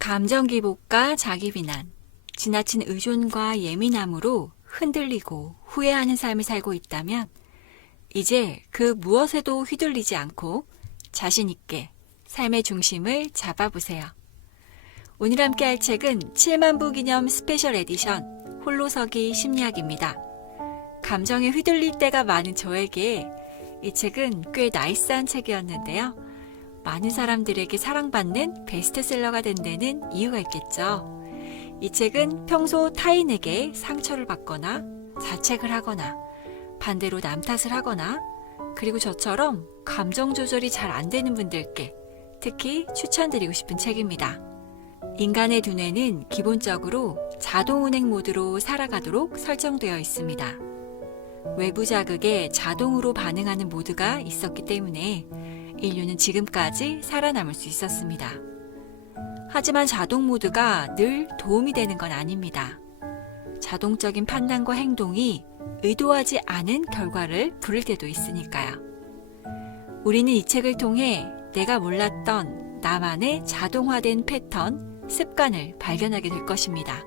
감정 기복과 자기 비난, 지나친 의존과 예민함으로 흔들리고 후회하는 삶을 살고 있다면 이제 그 무엇에도 휘둘리지 않고 자신 있게 삶의 중심을 잡아보세요. 오늘 함께 할 책은 7만 부 기념 스페셜 에디션 홀로서기 심리학입니다. 감정에 휘둘릴 때가 많은 저에게 이 책은 꽤 나이스한 책이었는데요. 많은 사람들에게 사랑받는 베스트셀러가 된 데는 이유가 있겠죠. 이 책은 평소 타인에게 상처를 받거나 자책을 하거나 반대로 남 탓을 하거나 그리고 저처럼 감정 조절이 잘 안 되는 분들께 특히 추천드리고 싶은 책입니다. 인간의 두뇌는 기본적으로 자동운행 모드로 살아가도록 설정되어 있습니다. 외부 자극에 자동으로 반응하는 모드가 있었기 때문에 인류는 지금까지 살아남을 수 있었습니다. 하지만 자동 모드가 늘 도움이 되는 건 아닙니다. 자동적인 판단과 행동이 의도하지 않은 결과를 부를 때도 있으니까요. 우리는 이 책을 통해 내가 몰랐던 나만의 자동화된 패턴, 습관을 발견하게 될 것입니다.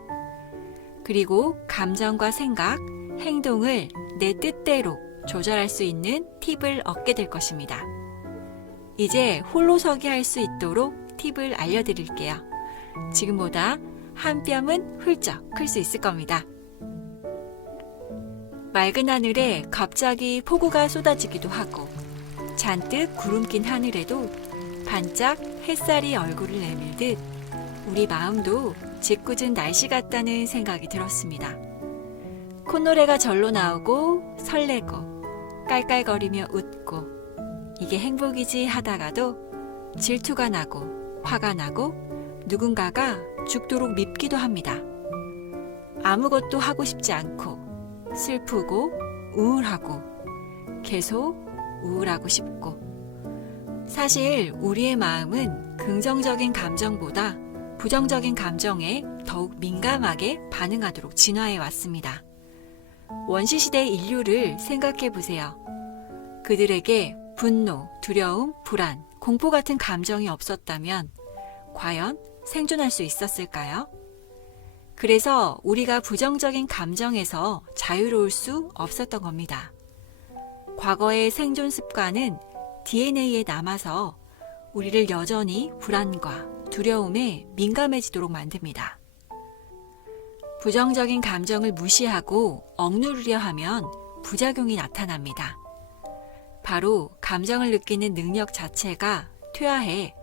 그리고 감정과 생각, 행동을 내 뜻대로 조절할 수 있는 팁을 얻게 될 것입니다. 이제 홀로서기 할 수 있도록 팁을 알려드릴게요. 지금보다 한 뼘은 훌쩍 클 수 있을 겁니다. 맑은 하늘에 갑자기 폭우가 쏟아지기도 하고 잔뜩 구름 낀 하늘에도 반짝 햇살이 얼굴을 내밀듯 우리 마음도 짓궂은 날씨 같다는 생각이 들었습니다. 콧노래가 절로 나오고 설레고 깔깔거리며 웃고 이게 행복이지 하다가도 질투가 나고 화가 나고 누군가가 죽도록 밉기도 합니다. 아무것도 하고 싶지 않고 슬프고 우울하고 계속 우울하고 싶고 사실 우리의 마음은 긍정적인 감정보다 부정적인 감정에 더욱 민감하게 반응하도록 진화해 왔습니다. 원시시대 인류를 생각해 보세요. 그들에게 분노, 두려움, 불안, 공포 같은 감정이 없었다면 과연 생존할 수 있었을까요? 그래서 우리가 부정적인 감정에서 자유로울 수 없었던 겁니다. 과거의 생존 습관은 DNA에 남아서 우리를 여전히 불안과 두려움에 민감해지도록 만듭니다. 부정적인 감정을 무시하고 억누르려 하면 부작용이 나타납니다. 바로 감정을 느끼는 능력 자체가 퇴화해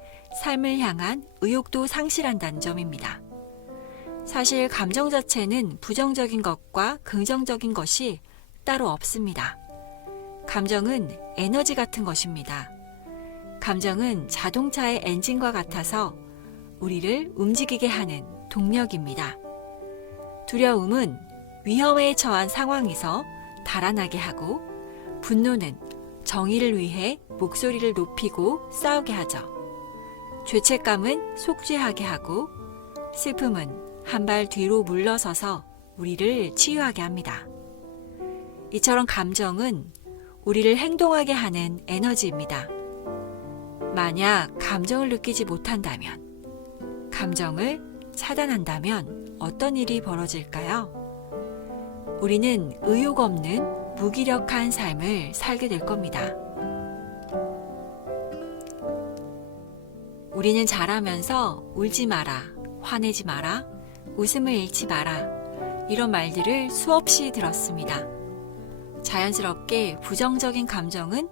삶을 향한 의욕도 상실한다는 점입니다. 사실 감정 자체는 부정적인 것과 긍정적인 것이 따로 없습니다. 감정은 에너지 같은 것입니다. 감정은 자동차의 엔진과 같아서 우리를 움직이게 하는 동력입니다. 두려움은 위험에 처한 상황에서 달아나게 하고 분노는 정의를 위해 목소리를 높이고 싸우게 하죠. 죄책감은 속죄하게 하고 슬픔은 한 발 뒤로 물러서서 우리를 치유하게 합니다. 이처럼 감정은 우리를 행동하게 하는 에너지입니다. 만약 감정을 느끼지 못한다면, 감정을 차단한다면 어떤 일이 벌어질까요? 우리는 의욕 없는 무기력한 삶을 살게 될 겁니다. 우리는 자라면서 울지 마라, 화내지 마라, 웃음을 잃지 마라 이런 말들을 수없이 들었습니다. 자연스럽게 부정적인 감정은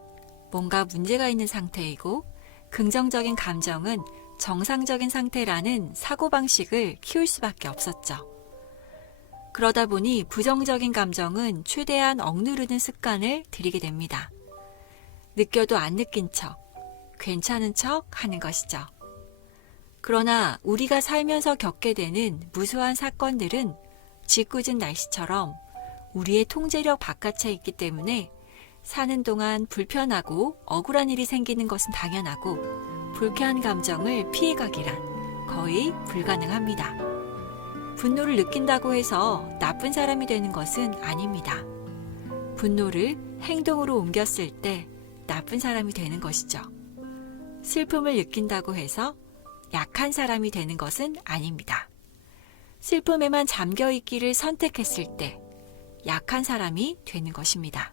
뭔가 문제가 있는 상태이고 긍정적인 감정은 정상적인 상태라는 사고방식을 키울 수밖에 없었죠. 그러다 보니 부정적인 감정은 최대한 억누르는 습관을 들이게 됩니다. 느껴도 안 느낀 척, 괜찮은 척 하는 것이죠. 그러나 우리가 살면서 겪게 되는 무수한 사건들은 짓궂은 날씨처럼 우리의 통제력 바깥에 있기 때문에 사는 동안 불편하고 억울한 일이 생기는 것은 당연하고 불쾌한 감정을 피해가기란 거의 불가능합니다. 분노를 느낀다고 해서 나쁜 사람이 되는 것은 아닙니다. 분노를 행동으로 옮겼을 때 나쁜 사람이 되는 것이죠. 슬픔을 느낀다고 해서 약한 사람이 되는 것은 아닙니다. 슬픔에만 잠겨 있기를 선택했을 때 약한 사람이 되는 것입니다.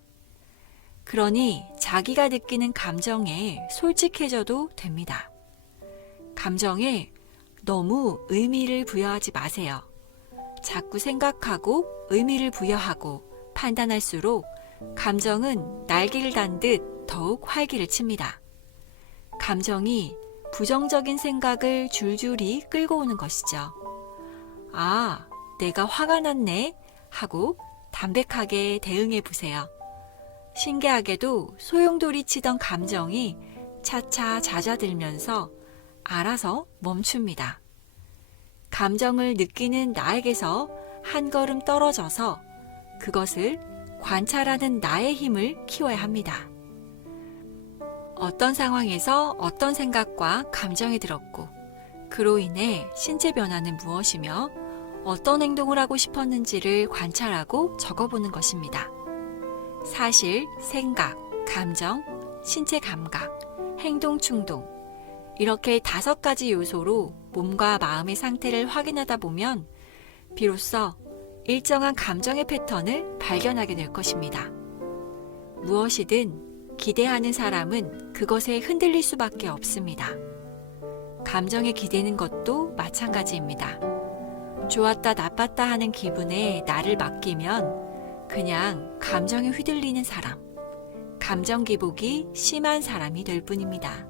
그러니 자기가 느끼는 감정에 솔직해져도 됩니다. 감정에 너무 의미를 부여하지 마세요. 자꾸 생각하고 의미를 부여하고 판단할수록 감정은 날개를 단 듯 더욱 활기를 칩니다. 감정이 부정적인 생각을 줄줄이 끌고 오는 것이죠. 아, 내가 화가 났네 하고 담백하게 대응해 보세요. 신기하게도 소용돌이 치던 감정이 차차 잦아들면서 알아서 멈춥니다. 감정을 느끼는 나에게서 한 걸음 떨어져서 그것을 관찰하는 나의 힘을 키워야 합니다. 어떤 상황에서 어떤 생각과 감정이 들었고 그로 인해 신체 변화는 무엇이며 어떤 행동을 하고 싶었는지를 관찰하고 적어보는 것입니다. 사실, 생각, 감정, 신체 감각, 행동 충동 이렇게 5가지 요소로 몸과 마음의 상태를 확인하다 보면 비로소 일정한 감정의 패턴을 발견하게 될 것입니다. 무엇이든 기대하는 사람은 그것에 흔들릴 수밖에 없습니다. 감정에 기대는 것도 마찬가지입니다. 좋았다 나빴다 하는 기분에 나를 맡기면 그냥 감정에 휘둘리는 사람, 감정 기복이 심한 사람이 될 뿐입니다.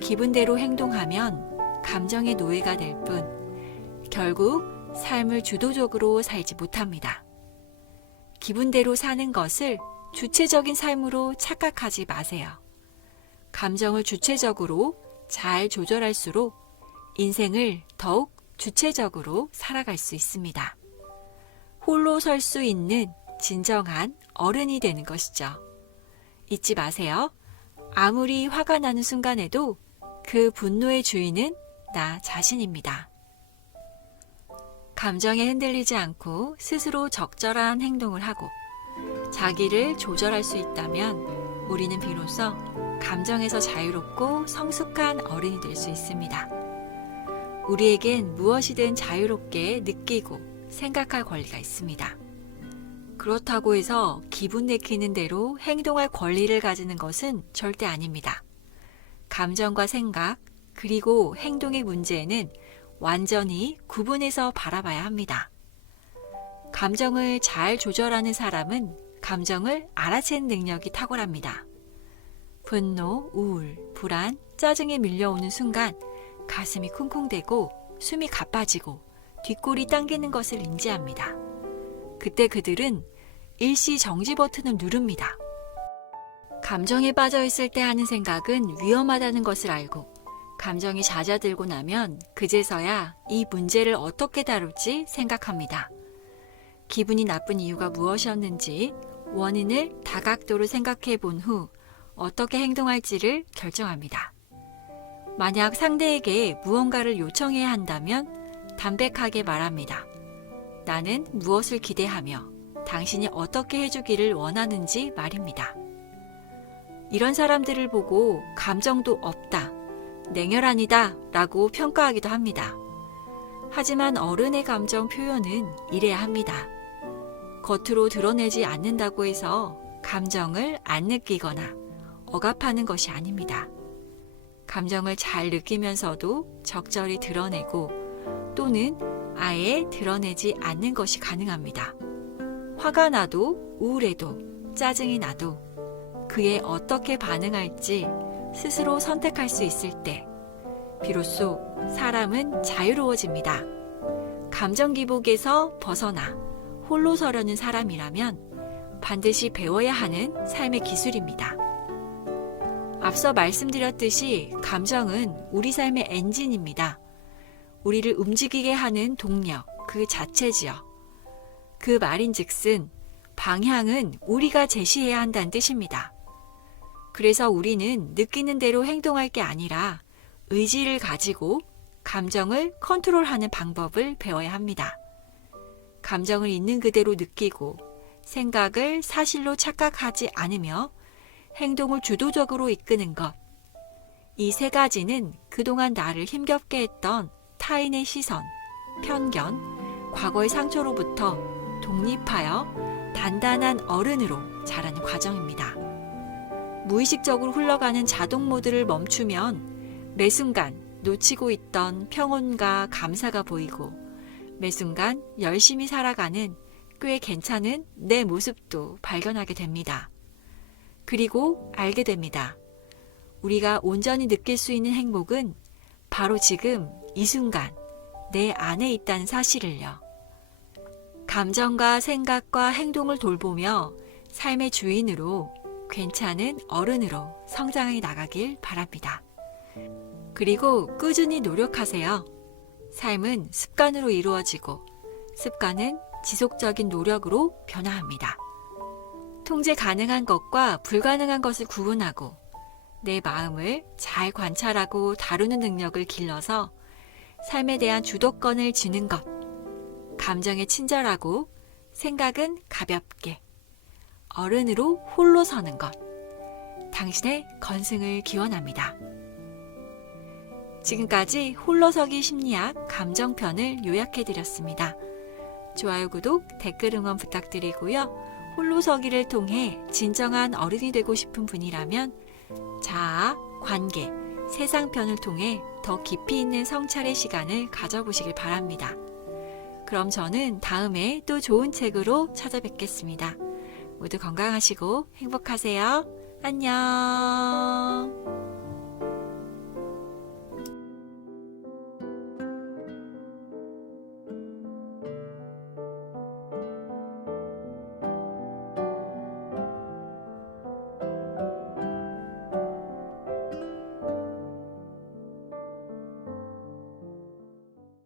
기분대로 행동하면 감정의 노예가 될 뿐, 결국 삶을 주도적으로 살지 못합니다. 기분대로 사는 것을 주체적인 삶으로 착각하지 마세요. 감정을 주체적으로 잘 조절할수록 인생을 더욱 주체적으로 살아갈 수 있습니다. 홀로 설 수 있는 진정한 어른이 되는 것이죠. 잊지 마세요. 아무리 화가 나는 순간에도 그 분노의 주인은 나 자신입니다. 감정에 흔들리지 않고 스스로 적절한 행동을 하고 자기를 조절할 수 있다면 우리는 비로소 감정에서 자유롭고 성숙한 어른이 될 수 있습니다. 우리에겐 무엇이든 자유롭게 느끼고 생각할 권리가 있습니다. 그렇다고 해서 기분 내키는 대로 행동할 권리를 가지는 것은 절대 아닙니다. 감정과 생각, 그리고 행동의 문제는 완전히 구분해서 바라봐야 합니다. 감정을 잘 조절하는 사람은 감정을 알아채는 능력이 탁월합니다. 분노, 우울, 불안, 짜증에 밀려오는 순간 가슴이 쿵쿵대고 숨이 가빠지고 뒷골이 당기는 것을 인지합니다. 그때 그들은 일시 정지 버튼을 누릅니다. 감정에 빠져 있을 때 하는 생각은 위험하다는 것을 알고 감정이 잦아들고 나면 그제서야 이 문제를 어떻게 다룰지 생각합니다. 기분이 나쁜 이유가 무엇이었는지 원인을 다각도로 생각해 본 후 어떻게 행동할지를 결정합니다. 만약 상대에게 무언가를 요청해야 한다면 담백하게 말합니다. 나는 무엇을 기대하며 당신이 어떻게 해주기를 원하는지 말입니다. 이런 사람들을 보고 감정도 없다, 냉혈한이다 라고 평가하기도 합니다. 하지만 어른의 감정 표현은 이래야 합니다. 겉으로 드러내지 않는다고 해서 감정을 안 느끼거나 억압하는 것이 아닙니다. 감정을 잘 느끼면서도 적절히 드러내고 또는 아예 드러내지 않는 것이 가능합니다. 화가 나도 우울해도 짜증이 나도 그에 어떻게 반응할지 스스로 선택할 수 있을 때 비로소 사람은 자유로워집니다. 감정 기복에서 벗어나 홀로 서려는 사람이라면 반드시 배워야 하는 삶의 기술입니다. 앞서 말씀드렸듯이 감정은 우리 삶의 엔진입니다. 우리를 움직이게 하는 동력 그 자체지요. 그 말인즉슨 방향은 우리가 제시해야 한다는 뜻입니다. 그래서 우리는 느끼는 대로 행동할 게 아니라 의지를 가지고 감정을 컨트롤하는 방법을 배워야 합니다. 감정을 있는 그대로 느끼고 생각을 사실로 착각하지 않으며 행동을 주도적으로 이끄는 것. 이 세 가지는 그동안 나를 힘겹게 했던 타인의 시선, 편견, 과거의 상처로부터 독립하여 단단한 어른으로 자라는 과정입니다. 무의식적으로 흘러가는 자동 모드를 멈추면 매 순간 놓치고 있던 평온과 감사가 보이고 매 순간 열심히 살아가는 꽤 괜찮은 내 모습도 발견하게 됩니다. 그리고 알게 됩니다. 우리가 온전히 느낄 수 있는 행복은 바로 지금 이 순간 내 안에 있다는 사실을요. 감정과 생각과 행동을 돌보며 삶의 주인으로 괜찮은 어른으로 성장해 나가길 바랍니다. 그리고 꾸준히 노력하세요. 삶은 습관으로 이루어지고 습관은 지속적인 노력으로 변화합니다. 통제 가능한 것과 불가능한 것을 구분하고 내 마음을 잘 관찰하고 다루는 능력을 길러서 삶에 대한 주도권을 쥐는 것, 감정에 친절하고 생각은 가볍게, 어른으로 홀로 서는 것, 당신의 건승을 기원합니다. 지금까지 홀로서기 심리학 감정편을 요약해드렸습니다. 좋아요, 구독, 댓글 응원 부탁드리고요. 홀로서기를 통해 진정한 어른이 되고 싶은 분이라면 자아, 관계, 세상편을 통해 더 깊이 있는 성찰의 시간을 가져보시길 바랍니다. 그럼 저는 다음에 또 좋은 책으로 찾아뵙겠습니다. 모두 건강하시고 행복하세요. 안녕.